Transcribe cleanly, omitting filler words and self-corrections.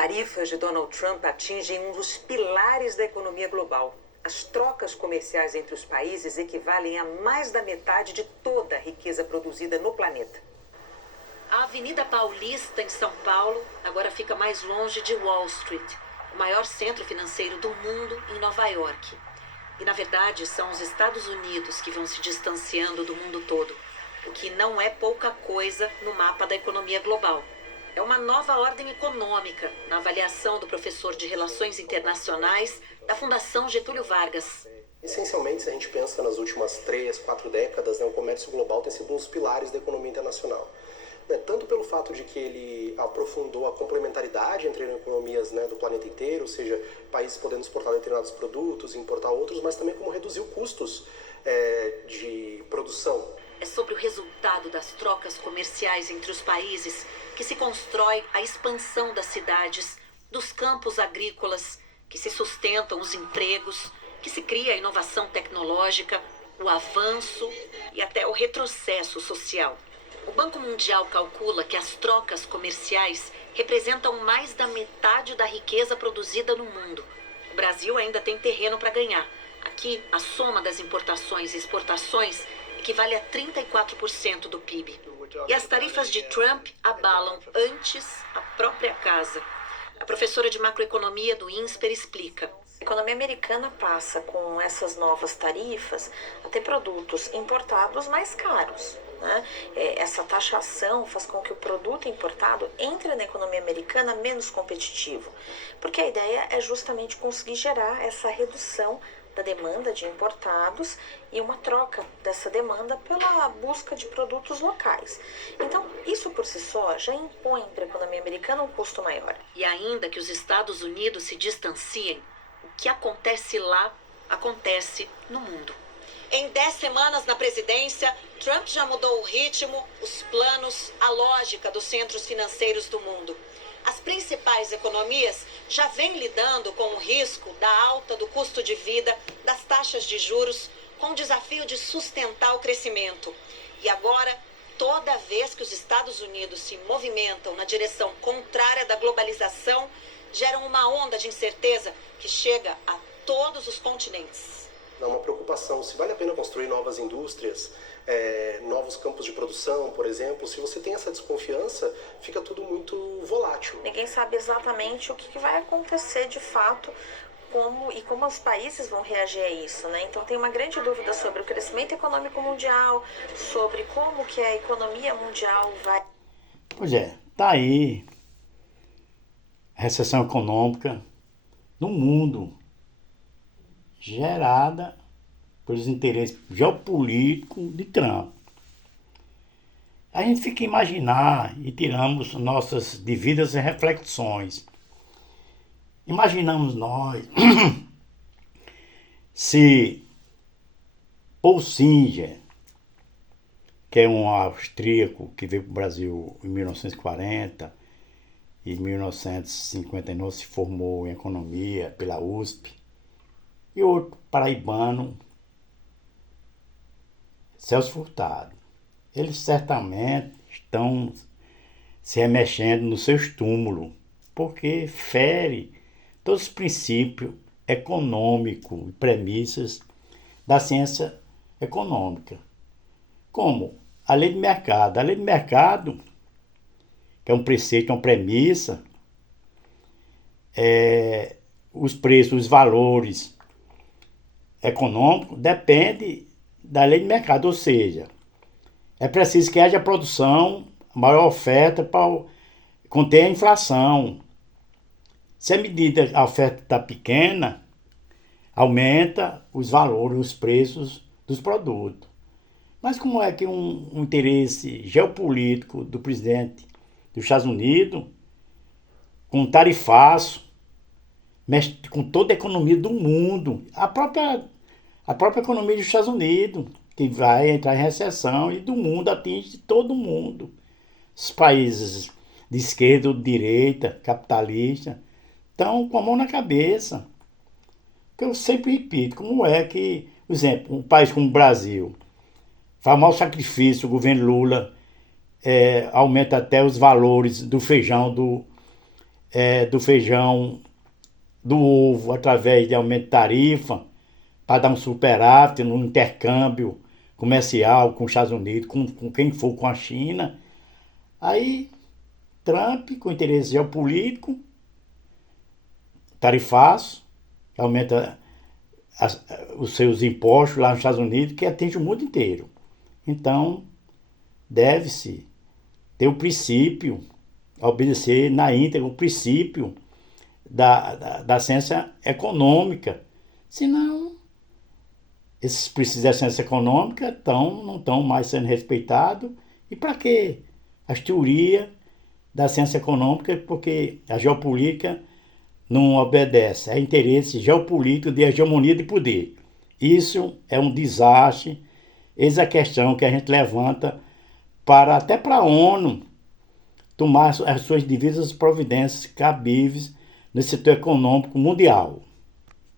tarifas de Donald Trump atingem um dos pilares da economia global. As trocas comerciais entre os países equivalem a mais da metade de toda a riqueza produzida no planeta. A Avenida Paulista, em São Paulo, agora fica mais longe de Wall Street, o maior centro financeiro do mundo, em Nova York. E, na verdade, são os Estados Unidos que vão se distanciando do mundo todo, o que não é pouca coisa no mapa da economia global. É uma nova ordem econômica, na avaliação do professor de Relações Internacionais da Fundação Getúlio Vargas. Essencialmente, se a gente pensa nas últimas 3, 4 décadas, o comércio global tem sido um dos pilares da economia internacional. Tanto pelo fato de que ele aprofundou a complementaridade entre economias do planeta inteiro, ou seja, países podendo exportar determinados produtos, importar outros, mas também como reduziu custos de produção. É sobre o resultado das trocas comerciais entre os países que se constrói a expansão das cidades, dos campos agrícolas, que se sustentam os empregos, que se cria a inovação tecnológica, o avanço e até o retrocesso social. O Banco Mundial calcula que as trocas comerciais representam mais da metade da riqueza produzida no mundo. O Brasil ainda tem terreno para ganhar. Aqui, a soma das importações e exportações equivale a 34% do PIB. E as tarifas de Trump abalam antes a própria casa. A professora de macroeconomia do INSPER explica. A economia americana passa, com essas novas tarifas, a ter produtos importados mais caros. Essa taxação faz com que o produto importado entre na economia americana menos competitivo, porque a ideia é justamente conseguir gerar essa redução da demanda de importados e uma troca dessa demanda pela busca de produtos locais. Então, isso por si só já impõe para a economia americana um custo maior. E ainda que os Estados Unidos se distanciem, o que acontece lá, acontece no mundo. Em 10 semanas na presidência, Trump já mudou o ritmo, os planos, a lógica dos centros financeiros do mundo. As principais economias já vêm lidando com o risco da alta do custo de vida, das taxas de juros, com o desafio de sustentar o crescimento. E agora, toda vez que os Estados Unidos se movimentam na direção contrária da globalização, geram uma onda de incerteza que chega a todos os continentes. É uma preocupação se vale a pena construir novas indústrias, novos campos de produção, por exemplo. Se você tem essa desconfiança, fica tudo muito volátil. Ninguém sabe exatamente o que vai acontecer de fato, como os países vão reagir a isso, Então tem uma grande dúvida sobre o crescimento econômico mundial, sobre como que a economia mundial vai... Pois é, tá aí a recessão econômica no mundo, gerada pelos interesses geopolíticos de Trump. A gente fica a imaginar e tiramos nossas devidas reflexões. Imaginamos nós se Paul Singer, que é um austríaco que veio para o Brasil em 1940 e em 1959 se formou em economia pela USP, e outro paraibano, Celso Furtado. Eles certamente estão se remexendo nos seus túmulos, porque fere todos os princípios econômicos e premissas da ciência econômica. Como a lei de mercado. A lei de mercado, que é um preceito, uma premissa, os preços, os valores econômicos dependem da lei de mercado, ou seja, é preciso que haja produção, maior oferta para conter a inflação. Se a oferta está pequena, aumenta os valores, os preços dos produtos. Mas como é que um interesse geopolítico do presidente dos Estados Unidos, com um tarifaço, mexe com toda a economia do mundo, a própria economia dos Estados Unidos, que vai entrar em recessão, e do mundo, atinge todo mundo. Os países de esquerda ou de direita, capitalista, estão com a mão na cabeça. Que eu sempre repito, como é que, por exemplo, um país como o Brasil faz mau sacrifício, o governo Lula aumenta até os valores do feijão do feijão, do ovo, através de aumento de tarifa, para dar um superávit no intercâmbio comercial com os Estados Unidos, com quem for, com a China. Aí, Trump, com interesse geopolítico, tarifaço, aumenta os seus impostos lá nos Estados Unidos, que atinge o mundo inteiro. Então, deve-se ter o princípio, obedecer na íntegra o princípio da ciência econômica. Senão, esses princípios da ciência econômica não estão mais sendo respeitados. E para que as teorias da ciência econômica? Porque a geopolítica não obedece a interesse geopolítico de hegemonia de poder. Isso é um desastre. Essa é a questão que a gente levanta até para a ONU tomar as suas devidas providências cabíveis no setor econômico mundial.